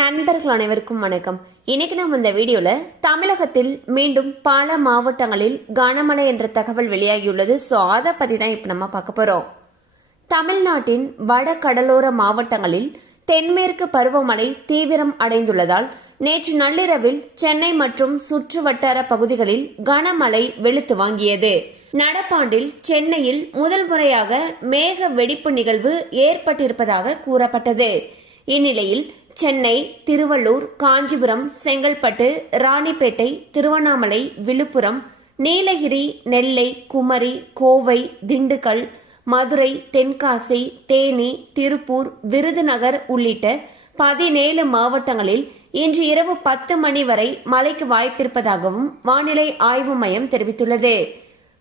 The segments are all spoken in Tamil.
நண்பர்கள் அனைவருக்கும் வணக்கம். இன்னைக்கு நம்ம இந்த வீடியோல தமிழகத்தில் மீண்டும் பல மாவட்டங்களில் கனமழை என்ற தகவல் வெளியாகியுள்ளது. ஸோ அதை பற்றி தான் இப்போ நம்ம பார்க்க போகிறோம் தமிழ்நாட்டின் வட கடலோர மாவட்டங்களில் தென்மேற்கு பருவமழை தீவிரம் அடைந்துள்ளதால் நேற்று நள்ளிரவில் சென்னை மற்றும் சுற்று வட்டார பகுதிகளில் கனமழை வெளுத்து வாங்கியது. நடப்பாண்டில் சென்னையில் முதல் முறையாக மேக வெடிப்பு நிகழ்வு ஏற்பட்டிருப்பதாக கூறப்பட்டது. இந்நிலையில் சென்னை திருவள்ளூர் காஞ்சிபுரம் செங்கல்பட்டு ராணிப்பேட்டை திருவண்ணாமலை விழுப்புரம் நீலகிரி நெல்லை குமரி கோவை திண்டுக்கல் மதுரை தென்காசி தேனி திருப்பூர் விருதுநகர் உள்ளிட்ட பதினேழு மாவட்டங்களில் இன்று இரவு பத்து மணி வரை மழைக்கு வாய்ப்பிருப்பதாகவும் வானிலை ஆய்வு மையம் தெரிவித்துள்ளது.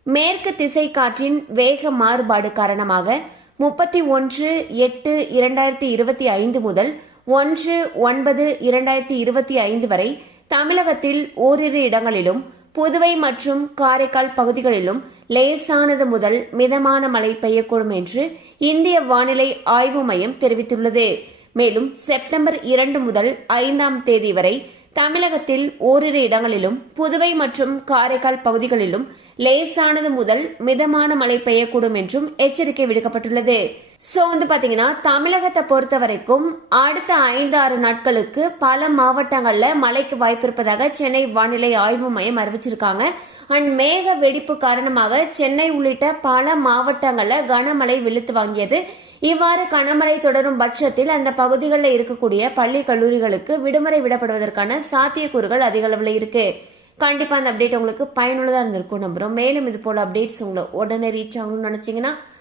மேற்கு திசை காற்றின் வேக மாறுபாடு காரணமாக முப்பத்தி ஒன்று எட்டு இரண்டாயிரத்தி இருபத்தி ஐந்து முதல் ஒன்று ஒன்பது இரண்டாயிரத்தி இருபத்தி ஐந்து வரை தமிழகத்தில் ஓரிரு இடங்களிலும் புதுவை மற்றும் காரைக்கால் பகுதிகளிலும் லேசானது முதல் மிதமான மழை பெய்யக்கூடும் என்று இந்திய வானிலை ஆய்வு மையம் தெரிவித்துள்ளது. மேலும் செப்டம்பர் இரண்டு முதல் ஐந்தாம் தேதி வரை தமிழகத்தில் ஓரிரு இடங்களிலும் புதுவை மற்றும் காரைக்கால் பகுதிகளிலும் லேசானது முதல் மிதமான மழை பெய்யக்கூடும் என்றும் எச்சரிக்கை விடுக்கப்பட்டுள்ளது. ஸோ வந்து பார்த்தீங்கன்னா தமிழகத்தை பொறுத்த வரைக்கும் அடுத்த ஐந்து ஆறு நாட்களுக்கு பல மாவட்டங்களில் மழைக்கு வாய்ப்பு இருப்பதாக சென்னை வானிலை ஆய்வு மையம் அறிவிச்சிருக்காங்க. அண்ட் மேக வெடிப்பு காரணமாக சென்னை உள்ளிட்ட பல மாவட்டங்களில் கனமழை வெளுத்து வாங்கியது. இவ்வாறு கனமழை தொடரும் பட்சத்தில் அந்த பகுதிகளில் இருக்கக்கூடிய பள்ளி கல்லூரிகளுக்கு விடுமுறை விடப்படுவதற்கான சாத்தியக்கூறுகள் அதிக அளவில் இருக்கு. கண்டிப்பாக அந்த அப்டேட் உங்களுக்கு பயனுள்ளதாக இருந்திருக்கும் நம்புகிறோம் மேலும் இது போல் அப்டேட்ஸ் உங்களை உடனே ரீச் ஆகணும்னு நினச்சிங்கன்னா